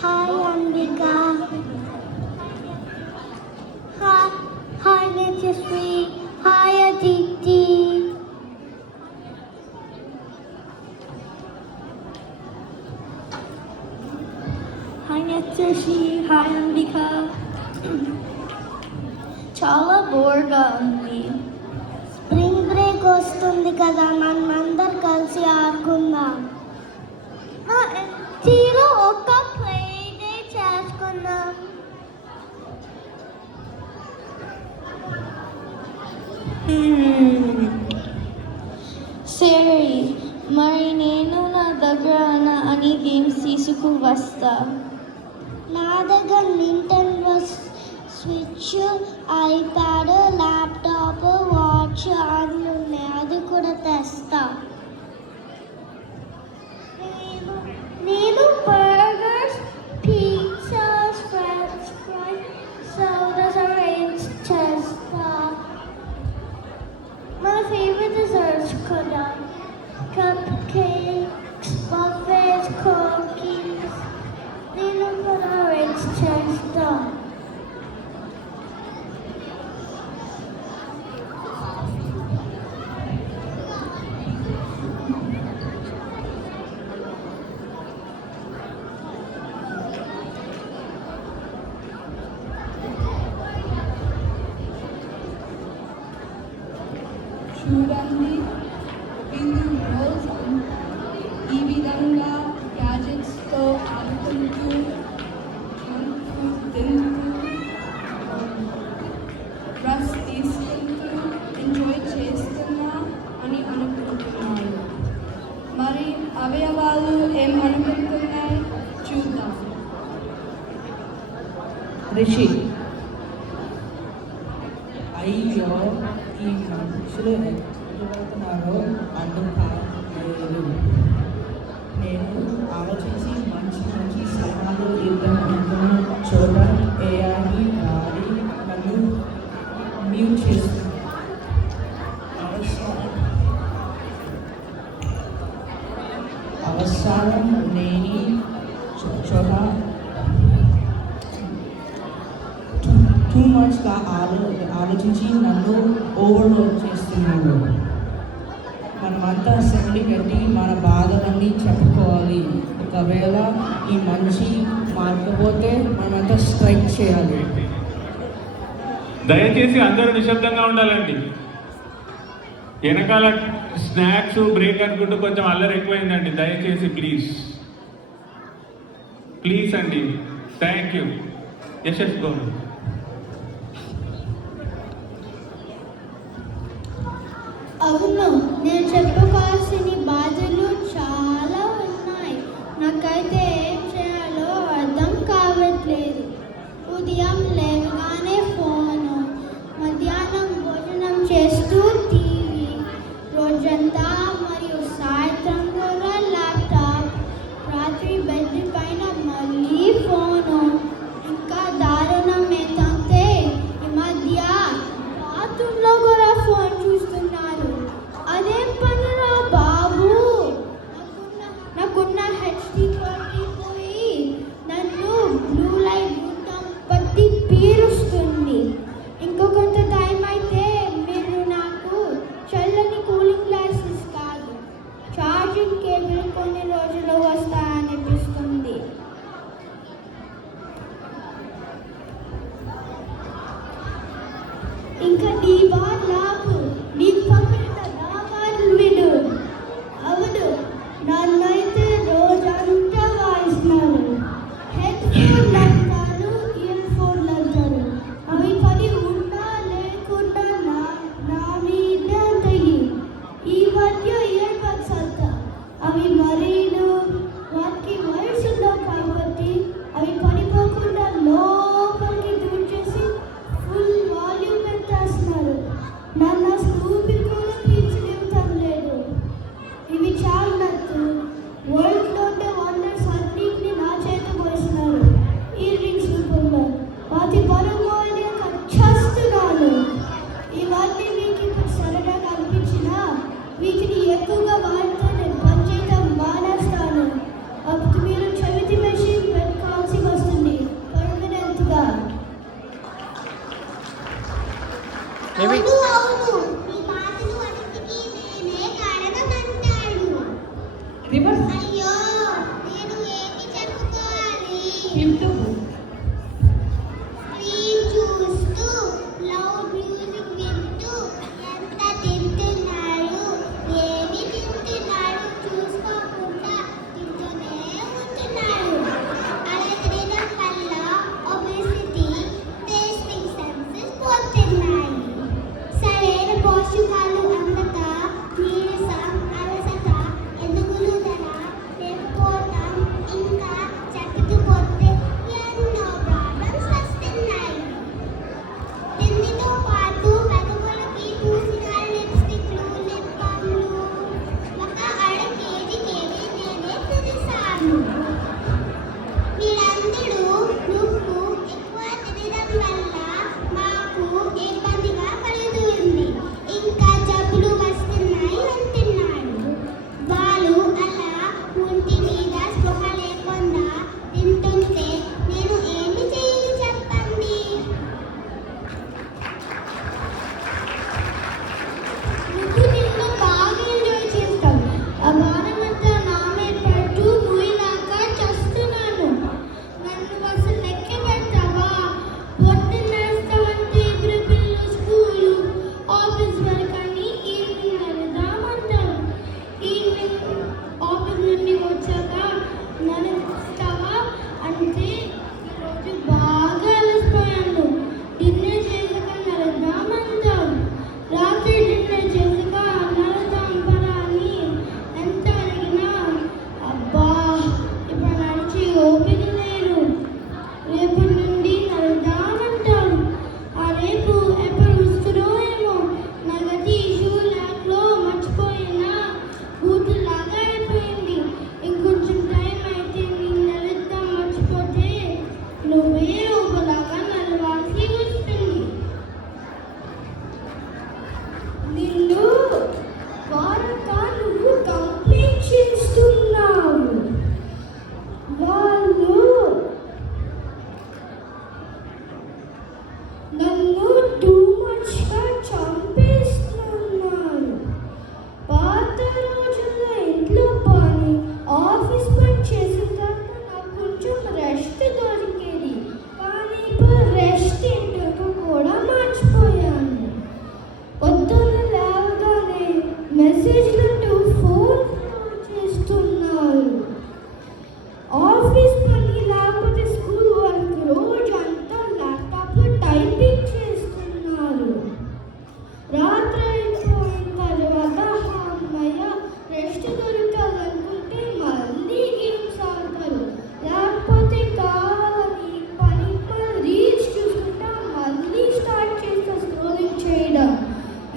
Hi Anvika. Hi Nityashree. Hi Aditi. Hi Nityashree. Hi Anvika. చాలా బోర్గా ఉంది. Spring break వస్తుంది కదా, మనందరం కలిసి ఆడుకుందాం. ఎన్టీలో ఒక ప్లే డే చేసుకుందాం. సరే, మరి నేను నా దగ్గర ఉన్న అన్ని గేమ్స్ తీసుకు వస్తా. నా దగ్గర Nintendo switch, iPad, laptop, watch అన్నీ ఉన్నాయి, అది కూడా తెస్తా. నేను burgers, pizzas, French fries, sodas arrange చేస్తా. మన ఫేవరెట్ డిజర్ట్స్ కూడా, కప్ కేక్స్, బఫెట్స్, కుకీస్, నేను కూడా అరేంజ్ చేస్తా. చూడండి, బిందు రోజు ఈ విధంగా గ్యాజెట్స్తో ఆడుకుంటూ తింటూ డ్రెస్ తీసుకుంటూ ఎంజాయ్ చేస్తున్నా అని అనుకుంటున్నాను. మరి అవయవాలు ఏమనుకుంటున్నాయి చూద్దాం. రిషి, అయ్యో ఈ మనుషులు ఎదుగుతున్నారో అర్థం కాలేదు. నేను ఆలోచించి మంచి మంచి సలహాలు ఇద్దాం అనుకున్న చోట ఏఐని వాడి నన్ను మ్యూట్ చేస్తుంది. అవసరం లేని చోట టూ మచ్గా ఆలోచించి నన్ను ఓవర్లోడ్ చేస్తున్నాడు. మనమంతా అసెంబ్లీ పెట్టి మన బాధలన్నీ చెప్పుకోవాలి. ఒకవేళ ఈ మనిషి మారకపోతే మనమంతా స్ట్రైక్ చేయాలి. దయచేసి అందరూ నిశ్శబ్దంగా ఉండాలండి. వెనకాల స్నాక్స్ బ్రేక్ అనుకుంటూ కొంచెం అల్లరి ఎక్కువైందండి. దయచేసి ప్లీజ్ ప్లీజ్ అండి. Thank you. యశస్ గౌరవ్. అవును, నేను చెప్పుకోవాల్సిన బాధలు చాలా ఉన్నాయి. నాకైతే ఏం చేయాలో అర్థం కావట్లేదు. ఉదయం లేవగానే ఫోను, మధ్యాహ్నం భోజనం చేస్తూ టీవీ, రోజంతా మరియు సాయంత్రం కూడా ల్యాప్టాప్, రాత్రి బెడ్ పైన మళ్ళీ ఫోను. ఇంకా దారుణం ఏంటంటే ఈ మధ్య బాత్రూంలో కూడా ఫోన్ చూస్తున్నారు. అదేం పనురా బాబు? నాకున్న హెచ్డి క్వాలిటీ పోయి నన్ను బ్లూ లైట్ మొత్తం పట్టి పీరుస్తుంది. ఇంకో కొంత టైం అయితే మీరు నాకు చల్లని కూలింగ్ గ్లాసెస్ కాదు, ఛార్జింగ్ కేబుల్ కొన్ని రోజులు వస్తాయనిపిస్తుంది. ఇంకా నీ బాధ నీకు పంపిన దామాలు విను. అవును, నన్నైతే రోజంతా వాయిస్తున్నారు. హెడ్ ఫోన్లు అంటారు, ఇయర్ ఫోన్లు అంటారు. అవి పని ఉన్నా లేకుండా నా మీద అంతయి. ఈ మధ్య ఇయర్ బడ్స్ అంట, అవి మరీను వాటికి వయసు ఉండవు కాబట్టి అవి పడిపోకుండా లోపలికి దూర్ చేసి ఫుల్ వాల్యూమ్ పెట్టేస్తున్నారు. నన్ను flip the book. స్క్రీన్ చూస్తూ లౌడ్ మ్యూజిక్ వింటూ ఎంత తింటున్నాడు, ఏమి తింటున్నాడు చూసుకోకుండా తింటూనే ఉంటున్నాడు. అలా తినడం వల్ల ఒబెసిటీ, టేస్టింగ్ సెన్సెస్ పోతున్నాయి. సరైన పోషకాలు అందక నీరసం, అలసట, ఎదుగుదల లేకపోవటం, ఇంకా చెప్పుకుపోతే ఎన్నో ప్రాబ్లమ్స్ వస్తున్నాయి. తిండితో పాటు పెదవులకి పూసిన లిప్స్టిక్లు, లిప్ బామ్లు ఒక అర కేజీ నేనే తినేశాను. మీరందరూ నువ్వు ఎక్కువ తినడం వల్ల మాకు ఇబ్బందిగా కలుగుతుంది, ఇంకా జబ్బులు వస్తున్నాయి అంటున్నాడు. వాళ్ళు అలా ఒంటి మీద స్పృహ లేకుండా తింటుంటే నేను ఏమి చేయాలి చెప్పండి? నువ్వు నిన్ను బాగా ఎంజాయ్ చేస్తావు. ఆ వారమంతా నా మీద పడుతూ నువ్వులాగా చేస్తున్నాను. నన్ను అసలు లెక్క పెడతావా? పొద్దున్న లేస్తావంటే ప్రిపేర్ స్కూలు, ఆఫీస్ వర్క్ అని ఈవినింగ్ వెళ్దామంటావు. ఈవినింగ్ ఆఫీస్ నుండి వచ్చాక నన్ను ఇస్తావా అంటే ఈరోజు బాగా అలసిపోయాను, డిన్నర్ చేసాక వెళ్దామంటావు. రాత్రి డిన్నర్ చేసాక వెళ్దాం పరా అని ఎంత అడిగినా అబ్బా ఇప్పుడు నడిచి ఓపిక లేదు, రేపటి నుండి వెళ్దామంటావు. ఆ రేపు ఎప్పుడు వస్తుందో ఏమో, నా గది షూ ల్యాబ్లో మర్చిపోయిన బూతులాగా అయిపోయింది. ఇంకొంచెం టైం అయితే నేను వెళ్దాం మర్చిపోతే నువ్వే ఒకలాగా నడవాల్సి వస్తుంది. నిన్ను వారంగా నువ్వు కంప్లీట్ చేస్తున్నావు. వాళ్ళు నన్ను టూ మచ్గా చంపేస్తున్నారు. పాత రోజుల్లో ఇంట్లో పని, ఆఫీస్ పని చేసిన తర్వాత నాకు కొంచెం రెస్ట్ దొరికేది, కానీ ఇప్పుడు రెస్ట్ ఏంటో కూడా మర్చిపోయాను. పొద్దున్న లేవగానే మెసేజ్లంటూ ఫోన్ చేస్తున్నారు. ఆఫీస్ పని లేకపోతే స్కూల్ వర్క్ రోజంతా ల్యాప్టాప్లో టైపింగ్ చేస్తున్నారు. రాత్రి అయిపోయిన తర్వాత అమ్మయ్య రెస్ట్ దొరుకుతుందనుకుంటే మళ్ళీ గేమ్స్ ఆడతారు, లేకపోతే కావాలని పని రీల్స్ చూసుకుంటా మళ్ళీ స్టార్ట్ చేస్తారు స్క్రోలింగ్ చేయడం.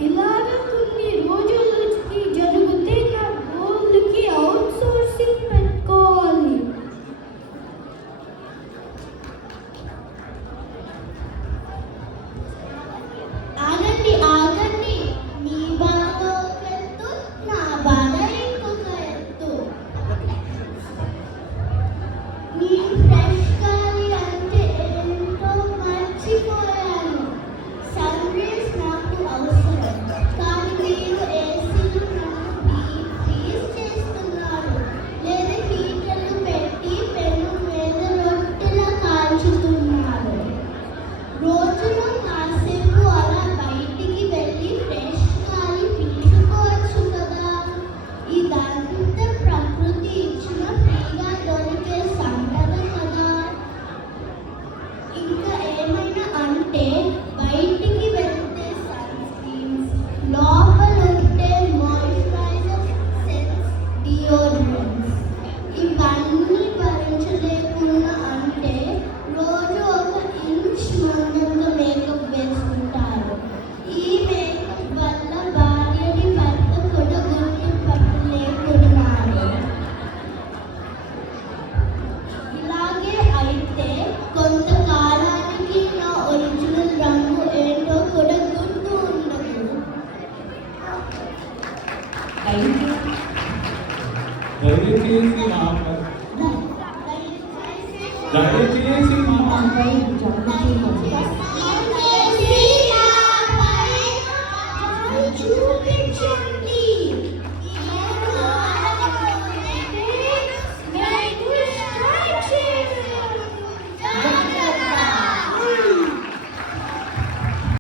ఇలాగా కొన్ని రోజులకి జరిగితే నా గోల్కి అవుట్ సోర్సింగ్ పెట్టుకోవాలి. ఆగండి ఆగండి, నీ బాధ ఒక ఎత్తు, నా బాధ ఇంకొక ఎత్తు. నీ ఫ్రెష్ గాలి అంటే ఏంటో మర్చిపోయాను. సన్ రేస్ నాకు అవసరం, కానీ మీరు ఏసీలు నన్ను ఫ్రీజ్ చేస్తున్నారు, లేదా హీటర్లు పెట్టి పెను మీద రొట్టెలా కాల్చుతున్నారు. రోజులో కాసేపు అలా బయటికి వెళ్ళి ఫ్రెష్ గాలి పీల్చుకోవచ్చు కదా. ఇదంతా ప్రకృతి ఇచ్చిన ఫ్రీగా దొరికే సంపద కదా. ఇంకా ఏమైనా అంటే బయటికి వెళ్తే సన్ స్క్రీన్స్, లోపల ఉంటే మాయిశ్చరైజర్స్, సెన్స్, డియోడ్రెంట్స్, ఇవన్నీ భరించలేకున్నా అంటే రోజు ఒక ఇంచ్ మందంగా మేకప్ వేసుకుంటారు. ఈ మేకప్ వల్ల భార్యని భర్త కూడా గుర్తుపట్టలేకున్నారు. ఇలాగే అయితే కొంతకాలానికి నా ఒరిజినల్ రంగు ఏంటో కూడా గుర్తు ఉండదు. దయచేసి దయచేసి దయచేసి